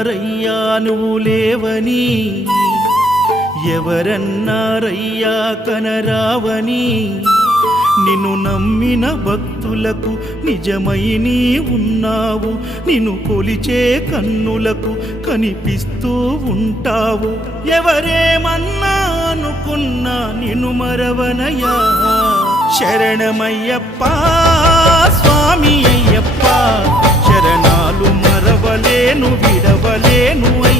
ఎవరన్నారయ్యా నువ్వు లేవని, ఎవరన్నారయ్యా కనరావని, నిన్ను నమ్మిన భక్తులకు నిజమై నీ ఉన్నావు, నిన్ను కొలిచే కన్నులకు కనిపిస్తూ ఉంటావు. ఎవరేమన్నా అనుకున్నా నిన్ను మరవనయ్యా. శరణమయ్యప్ప స్వామి అయ్యప్ప, శరణాలు మరవలేను విడవలేను అయ్యప్ప.